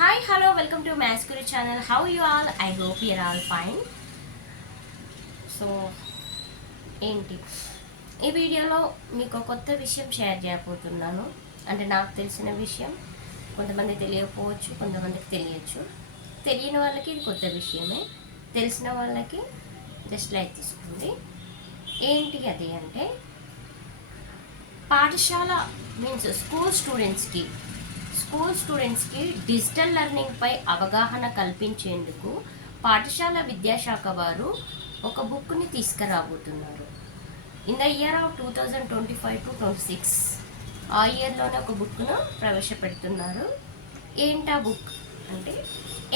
Hi, hello, welcome to Maths Guru channel. How you all? I hope you're all fine. So ఏంటి ఈ వీడియోలో మీకు కొత్త విషయం షేర్ చేయబోతున్నాను. అంటే నాకు తెలిసిన విషయం కొంతమంది తెలియకపోవచ్చు, కొంతమందికి తెలియచ్చు. తెలియని వాళ్ళకి ఇది కొత్త విషయమే, తెలిసిన వాళ్ళకి జస్ట్ లైక్ తీసుకోండి. ఏంటి అది అంటే పాఠశాల మీన్స్ స్కూల్ స్టూడెంట్స్కి డిజిటల్ లెర్నింగ్పై అవగాహన కల్పించేందుకు పాఠశాల విద్యాశాఖ వారు ఒక బుక్ని తీసుకురాబోతున్నారు. ఇన్ ద ఇయర్ ఆఫ్ 2025-26 ఆ ఇయర్లోనే ఒక బుక్ను ప్రవేశపెడుతున్నారు. ఏంటా బుక్ అంటే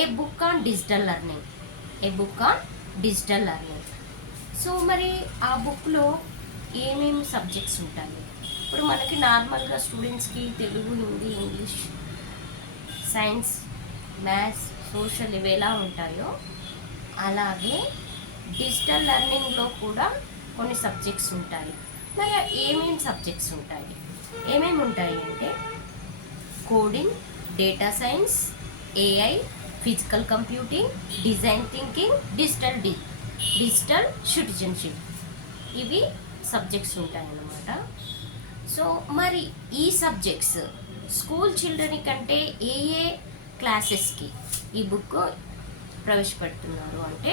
a book on digital learning. So మరి ఆ బుక్లో ఏమేమి సబ్జెక్ట్స్ ఉంటాయి? ఇప్పుడు మనకి నార్మల్గా స్టూడెంట్స్కి Telugu, Hindi, English, science, maths, social ఇవి ఎలా ఉంటాయో అలాగే డిజిటల్ లెర్నింగ్లో కూడా కొన్ని సబ్జెక్ట్స్ ఉంటాయి. మరి ఏమేమి సబ్జెక్ట్స్ ఉంటాయి? ఏమేమి ఉంటాయి అంటే coding, data science, AI, physical computing, design thinking, digital citizenship, ఇవి సబ్జెక్ట్స్ ఉంటాయన్నమాట. సో మరి ఈ సబ్జెక్ట్స్ స్కూల్ చిల్డ్రన్ కంటే ఏ క్లాసెస్కి ఈ బుక్ ప్రవేశపెడుతున్నారు అంటే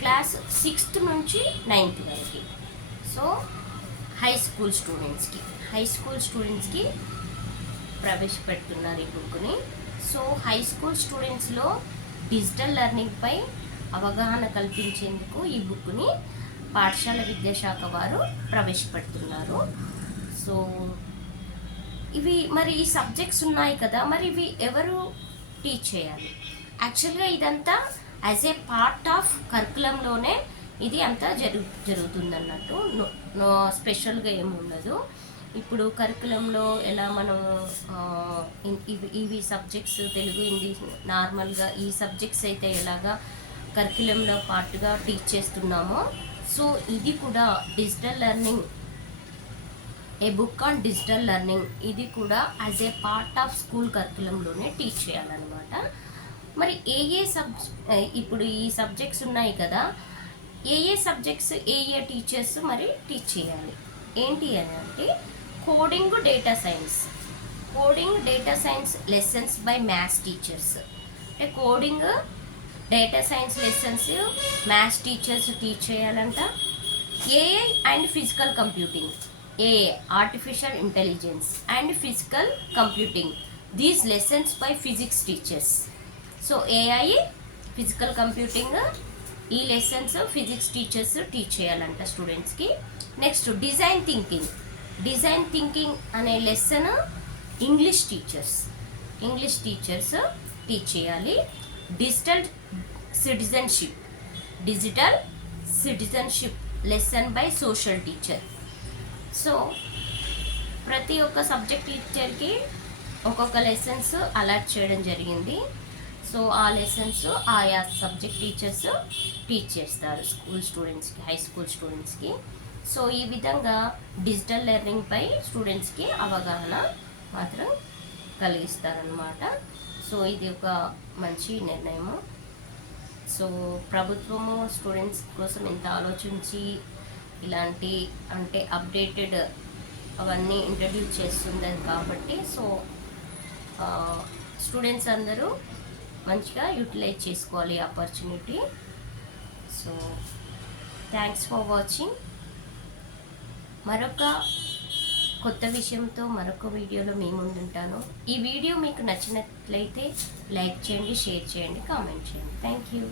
క్లాస్ 6th నుంచి 9th వరకు. సో హై స్కూల్ స్టూడెంట్స్కి ప్రవేశపెడుతున్నారు ఈ బుక్ని. సో హై స్కూల్ స్టూడెంట్స్లో డిజిటల్ లెర్నింగ్పై అవగాహన కల్పించేందుకు ఈ బుక్ని పాఠశాల విద్యాశాఖ వారు ప్రవేశపెడుతున్నారు. సో ఇవి మరి ఈ సబ్జెక్ట్స్ ఉన్నాయి కదా, మరి ఇవి ఎవరు టీచ్ చేయాలి? యాక్చువల్గా ఇదంతా యాజ్ ఏ పార్ట్ ఆఫ్ కరికులంలోనే ఇది అంతా జరుగుతుందన్నట్టు. నో స్పెషల్గా ఏమి ఉండదు. ఇప్పుడు కరికులంలో ఎలా మనం ఇవి సబ్జెక్ట్స్ తెలుగు, హిందీ నార్మల్గా ఈ సబ్జెక్ట్స్ అయితే ఎలాగా కరికులంలో పార్ట్గా టీచ్ చేస్తున్నామో, సో ఇది కూడా digital learning, a book on digital learning, ఇది కూడా as a part of school కరికులంలోనే టీచ్ చేయాలన్నమాట. మరి ఇప్పుడు ఈ సబ్జెక్ట్స్ ఉన్నాయి కదా, ఏ సబ్జెక్ట్స్ ఏ టీచర్స్ మరి టీచ్ చేయాలి ఏంటి అని అంటే coding, data science lessons by maths teachers. అంటే coding, data science lessons maths teachers teach చేయాలంట. AI and physical computing, artificial intelligence and physical computing, these lessons by physics teachers. So AI, physical computing, ఈ lessons physics teachers teach చేయాలంట స్టూడెంట్స్కి. Next design thinking అనే lesson English teachers teach చేయాలి. Digital citizenship lesson by social teacher. So ప్రతి ఒక్క subject టీచర్కి ఒక్కొక్క lessons allot చేయడం జరిగింది. సో ఆ లెసన్స్ ఆయా సబ్జెక్ట్ టీచర్స్ టీచ్ చేస్తారు హై స్కూల్ స్టూడెంట్స్కి. సో ఈ విధంగా డిజిటల్ లెర్నింగ్పై స్టూడెంట్స్కి అవగాహన మాత్రం కలిగిస్తారనమాట. సో ఇది ఒక మంచి నిర్ణయము. సో ప్రభుత్వము స్టూడెంట్స్ కోసం ఎంత ఆలోచించి ఇలాంటి అంటే అప్డేటెడ్ అవన్నీ ఇంట్రడ్యూస్ చేస్తుంది కాబట్టి, సో స్టూడెంట్స్ అందరూ మంచిగా యూటిలైజ్ చేసుకోవాలి opportunity. So thanks for watching. మరొక కొత్త విషయంతో మరొక వీడియోలో మీ ముందుంటాను. ఈ వీడియో మీకు నచ్చినట్లయితే లైక్ చేయండి, షేర్ చేయండి, కామెంట్ చేయండి. Thank you.